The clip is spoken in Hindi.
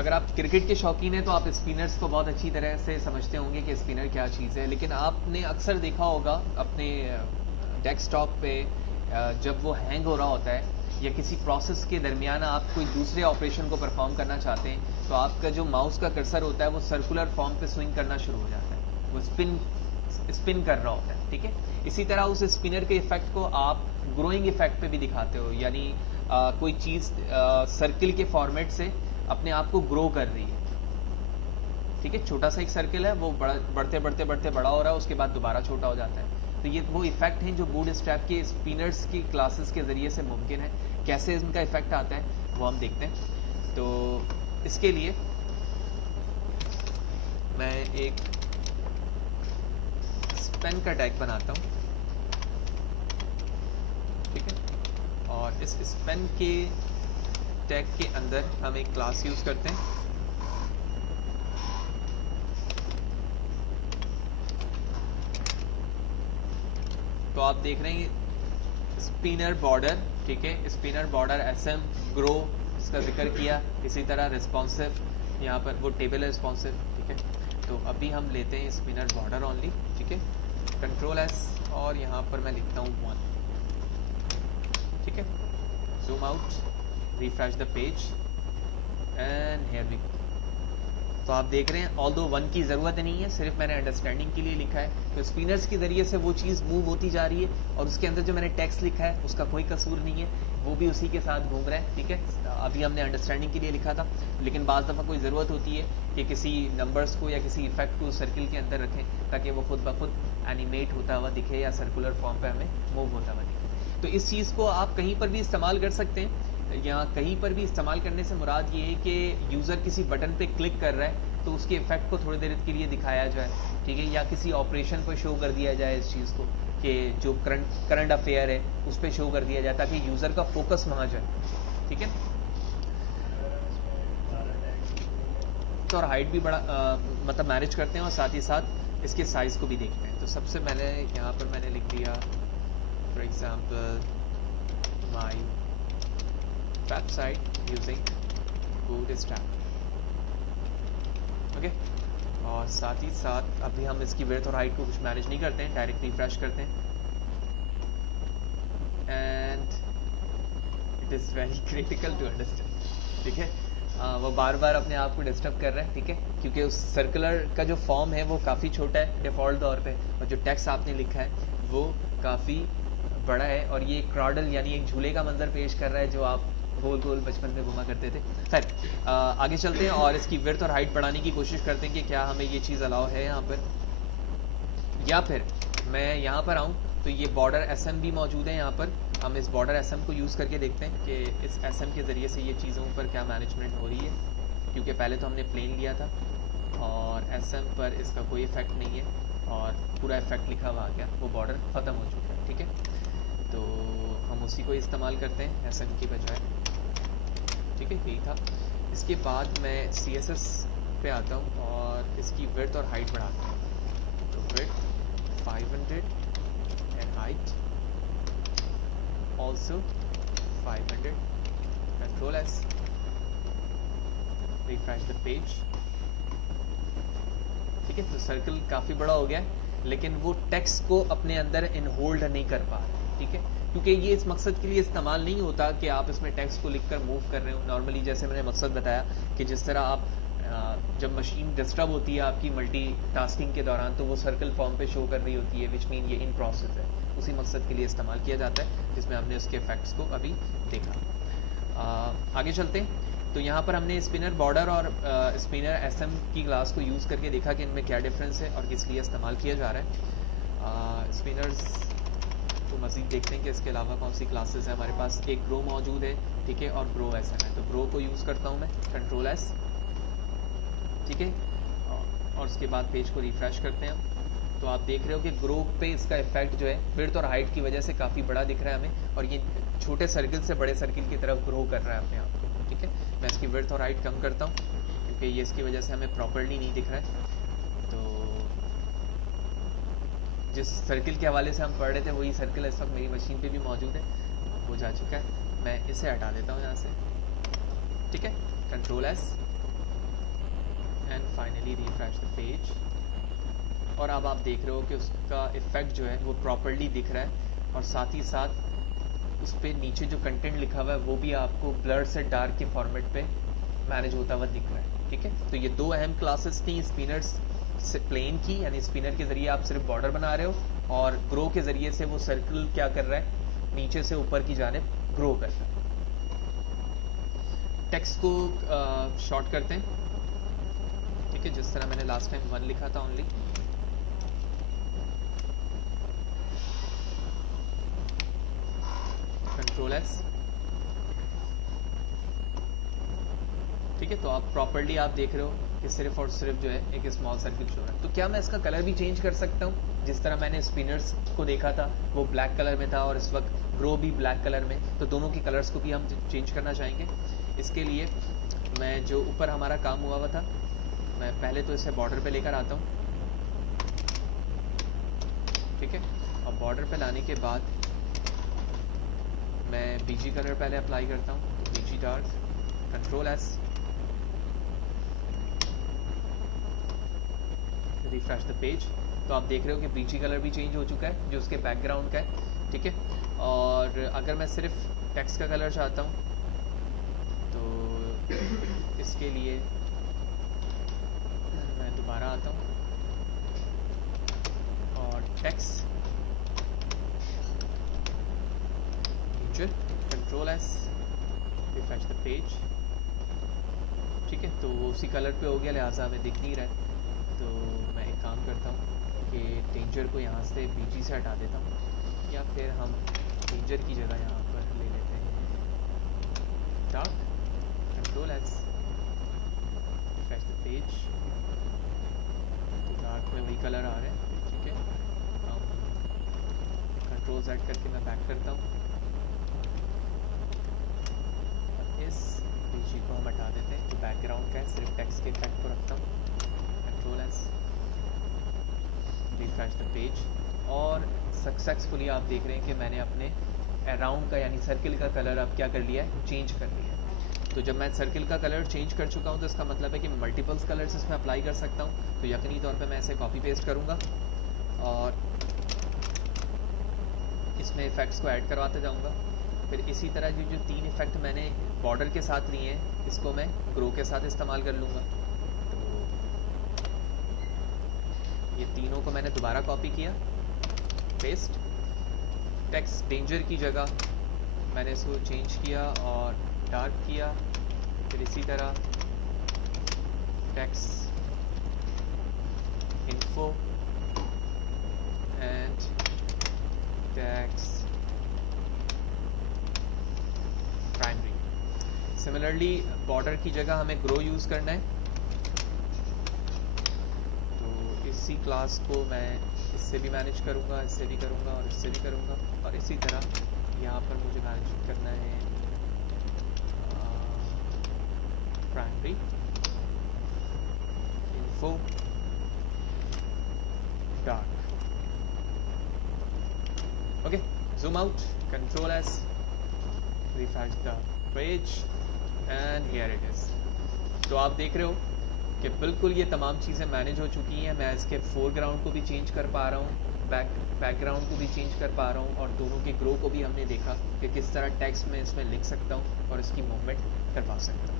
अगर आप क्रिकेट के शौकीन हैं तो आप स्पिनर्स को बहुत अच्छी तरह से समझते होंगे कि स्पिनर क्या चीज़ है, लेकिन आपने अक्सर देखा होगा अपने डेस्कटॉप पे जब वो हैंग हो रहा होता है या किसी प्रोसेस के दरमियान आप कोई दूसरे ऑपरेशन को परफॉर्म करना चाहते हैं तो आपका जो माउस का कर्सर होता है वो सर्कुलर फॉर्म पे स्विंग करना शुरू हो जाता है, वो स्पिन कर रहा होता है, ठीक है। इसी तरह उस स्पिनर के इफेक्ट को आप ग्रोइंग इफेक्ट पे भी दिखाते हो, यानी कोई चीज़ सर्किल के फॉर्मेट से अपने आप को ग्रो कर रही है, ठीक है। छोटा सा एक सर्किल है, वो बढ़ते बढ़ते बढ़ते बड़ा हो रहा है, उसके बाद दोबारा छोटा हो जाता है। तो ये वो इफेक्ट हैं जो बूटस्ट्रैप के स्पिनर्स की क्लासेस के ज़रिए से मुमकिन है। कैसे इनका इफेक्ट आता है वो हम देखते हैं। तो इसके लिए मैं एक स्पेन का टैग बनाता हूँ, ठीक है। और इस स्पेन के टैग के अंदर हम एक क्लास यूज़ करते हैं, तो आप देख रहे हैं स्पिनर बॉर्डर, ठीक है। स्पिनर बॉर्डर SM ग्रो इसका जिक्र किया, इसी तरह रिस्पॉन्सिव, यहाँ पर वो टेबल है रिस्पॉन्सिव, ठीक है। तो अभी हम लेते हैं स्पिनर बॉर्डर ओनली, ठीक है। Ctrl+S और यहाँ पर मैं लिखता हूँ 1, ठीक है। Zoom out, refresh the page and here we go. तो आप देख रहे हैं ऑल्दो 1 की ज़रूरत नहीं है, सिर्फ मैंने अंडरस्टैंडिंग के लिए लिखा है। तो स्पिनर्स के ज़रिए से वो चीज़ मूव होती जा रही है और उसके अंदर जो मैंने टेक्स्ट लिखा है उसका कोई कसूर नहीं है, वो भी उसी के साथ घूम रहा है, ठीक है। अभी हमने अंडरस्टैंडिंग के लिए लिखा था, लेकिन बाज़ दफ़ा कोई ज़रूरत होती है कि किसी नंबर्स को या किसी इफेक्ट को सर्किल के अंदर रखें ताकि वो खुद ब खुद एनिमेट होता हुआ दिखे या सर्कुलर फॉर्म पर हमें मूव होता हुआ दिखे। तो इस चीज़ को आप कहीं पर भी इस्तेमाल कर सकते हैं। या कहीं पर भी इस्तेमाल करने से मुराद ये है कि यूज़र किसी बटन पे क्लिक कर रहा है तो उसके इफेक्ट को थोड़ी देर के लिए दिखाया जाए, ठीक है। या किसी ऑपरेशन पर शो कर दिया जाए इस चीज़ को कि जो करंट अफेयर है उस पर शो कर दिया जाए ताकि यूज़र का फोकस वहाँ जाए, ठीक है। तो और हाइट भी बड़ा मतलब मैनेज करते हैं और साथ ही साथ इसके साइज़ को भी देखते हैं। तो सबसे पहले यहाँ पर मैंने लिख दिया for example my website using bootstrap, okay. और साथ ही साथ अभी हम इसकी विड्थ और हाइट को कुछ मैनेज नहीं करते हैं, डायरेक्ट रिफ्रेश करते हैं and it is very critical to understand, ठीक है। वो बार बार अपने आप को डिस्टर्ब कर रहा है, ठीक है, क्योंकि उस सर्कुलर का जो फॉर्म है वो काफ़ी छोटा है डिफ़ॉल्ट तौर पे और जो टेक्स्ट आपने लिखा है वो काफ़ी बड़ा है और ये क्रॉडल यानी एक झूले का मंजर पेश कर रहा है जो आप गोल गोल बचपन में घुमा करते थे। खैर आगे चलते हैं और इसकी विड्थ और हाइट बढ़ाने की कोशिश करते हैं कि क्या हमें ये चीज़ अलाउ है यहाँ पर, या फिर मैं यहाँ पर आऊँ तो ये बॉर्डर SM भी मौजूद है। यहाँ पर हम इस बॉर्डर SM को यूज़ करके देखते हैं कि इस SM के ज़रिए से ये चीज़ों पर क्या मैनेजमेंट हो रही है, क्योंकि पहले तो हमने प्लेन लिया था और SM पर इसका कोई इफेक्ट नहीं है और पूरा इफेक्ट लिखा हुआ आ गया, वो बॉर्डर ख़त्म हो चुका है, ठीक है। तो हम उसी को इस्तेमाल करते हैं SM की बजाय, ठीक है, यही था। इसके बाद मैं CSS पे आता हूँ और इसकी विड्थ और हाइट बढ़ाता हूँ। तो width 500 and height also 500, Ctrl+S, refresh the page, ठीक है। तो सर्कल काफ़ी बड़ा हो गया है लेकिन वो टेक्स्ट को अपने अंदर इन होल्ड नहीं कर पा रहा, ठीक है, क्योंकि ये इस मकसद के लिए इस्तेमाल नहीं होता कि आप इसमें टेक्स्ट को लिखकर मूव कर रहे हो। नॉर्मली जैसे मैंने मकसद बताया कि जिस तरह आप जब मशीन डिस्टर्ब होती है आपकी मल्टीटास्किंग के दौरान तो वो सर्कल फॉर्म पे शो कर रही होती है, विच मीन ये इन प्रोसेस है, उसी मकसद के लिए इस्तेमाल किया जाता है जिसमें हमने उसके इफेक्ट्स को अभी देखा। आगे चलते हैं। तो यहाँ पर हमने स्पिनर बॉर्डर और स्पिनर SM की क्लास को यूज़ करके देखा कि इनमें क्या डिफरेंस है और किस लिए इस्तेमाल किया जा रहा है। स्पिनर्स तो मज़ीद देखते हैं कि इसके अलावा कौन सी क्लासेस हैं हमारे पास। एक ग्रो मौजूद है, ठीक है, और ग्रो SM है। तो ग्रो को यूज़ करता हूँ मैं, Ctrl+S, ठीक है, और उसके बाद पेज को रिफ्रेश करते हैं हम। तो आप देख रहे हो कि ग्रो पे इसका इफेक्ट जो है विड्थ और हाइट की वजह से काफ़ी बड़ा दिख रहा है हमें और ये छोटे सर्किल से बड़े सर्किल की तरफ ग्रो कर रहा है अपने आप को, ठीक है। मैं इसकी विड्थ और हाइट कम करता हूँ क्योंकि ये इसकी वजह से हमें प्रॉपर्ली नहीं दिख रहा है। तो जिस सर्किल के हवाले से हम पढ़ रहे थे वही सर्किल इस वक्त मेरी मशीन पे भी मौजूद है, वो जा चुका है। मैं इसे हटा देता हूँ यहाँ से, ठीक है, Ctrl+S, finally refresh the page, और अब आप देख रहे हो कि उसका इफ़ेक्ट जो है वो प्रॉपरली दिख रहा है, और साथ ही साथ उस पर नीचे जो कंटेंट लिखा हुआ है वो भी आपको ब्लर से डार्क के फॉर्मेट पे मैनेज होता हुआ दिख रहा है। ठीक है, तो ये दो अहम क्लासेस थी स्पिनर्स से प्लेन की, यानी स्पिनर के ज़रिए आप सिर्फ बॉर्डर बना रहे हो, और ग्रो के ज़रिए से वो सर्कल क्या कर रहा है, नीचे से ऊपर की जानिब ग्रो कर रहा है। टेक्स्ट को शॉर्ट करते हैं। ठीक है, जिस तरह मैंने लास्ट टाइम 1 लिखा था ओनली। Control S. ठीक है, तो आप प्रॉपर्ली आप देख रहे हो कि सिर्फ और सिर्फ जो है एक स्मॉल सर्किल शो रहा है। तो क्या मैं इसका कलर भी चेंज कर सकता हूँ? जिस तरह मैंने स्पिनर्स को देखा था वो ब्लैक कलर में था और इस वक्त ग्रो भी ब्लैक कलर में, तो दोनों के कलर्स को भी हम चेंज करना चाहेंगे। इसके लिए मैं जो ऊपर हमारा काम हुआ था, मैं पहले तो इसे बॉर्डर पे लेकर आता हूँ। ठीक है, और बॉर्डर पे लाने के बाद मैं बीजी कलर पहले अप्लाई करता हूँ, BG dark, control S, refresh the page. तो आप देख रहे हो कि बीजी कलर भी चेंज हो चुका है जो उसके बैकग्राउंड का है। ठीक है, और अगर मैं सिर्फ टेक्स्ट का कलर चाहता हूँ तो इसके लिए मैं दोबारा आता हूँ और text, control S, refresh the page. ठीक है, तो वो उसी कलर पे हो गया, लिहाजा हमें दिख नहीं रहा है। तो मैं एक काम करता हूँ कि डेंजर को यहाँ से बीजी से हटा देता हूँ, या फिर हम डेंजर की जगह यहाँ पर ले लेते हैं dark, control S, refresh the page. तो डार्क में वही कलर आ रहे हैं। ठीक है, हम कंट्रोल Z करके मैं बैक करता हूँ, इस बीजी को हम हटा देते हैं, तो बैकग्राउंड का है, सिर्फ टेक्स्ट के इफेक्ट को रखता हूँ, control S, refresh the page. और सक्सेसफुली आप देख रहे हैं कि मैंने अपने अराउंड का यानी सर्किल का कलर अब क्या कर लिया है, चेंज कर लिया है। तो जब मैं सर्किल का कलर चेंज कर चुका हूँ तो इसका मतलब है कि मल्टीपल्स कलर्स इसमें अप्लाई कर सकता हूँ। तो यकीनी तौर पे मैं इसे कॉपी पेस्ट करूँगा और इसमें इफ़ेक्ट्स को ऐड करवाते जाऊँगा। फिर इसी तरह जो 3 इफ़ेक्ट मैंने बॉर्डर के साथ लिए हैं, इसको मैं ग्रो के साथ इस्तेमाल कर लूँगा। तो ये तीनों को मैंने दोबारा कॉपी किया, पेस्ट, टेक्स्ट डेंजर की जगह मैंने इसको चेंज किया और डार्क किया। फिर इसी तरह text info and text primary. Similarly border की जगह हमें ग्रो यूज़ करना है, तो इसी क्लास को मैं इससे भी मैनेज करूँगा, इससे भी करूँगा और इससे भी करूँगा। और इसी तरह यहाँ पर मुझे मैनेज करना है primary, info, dark. Okay, zoom out, control S, refresh the page and here it is. तो आप देख रहे हो कि बिल्कुल ये तमाम चीज़ें मैनेज हो चुकी हैं। मैं इसके फोरग्राउंड को भी चेंज कर पा रहा हूँ, बैकग्राउंड को भी चेंज कर पा रहा हूँ, और दोनों के ग्रो को भी हमने देखा कि किस तरह टेक्स्ट में इसमें लिख सकता हूँ और इसकी मूवमेंट करवा सकता हूँ।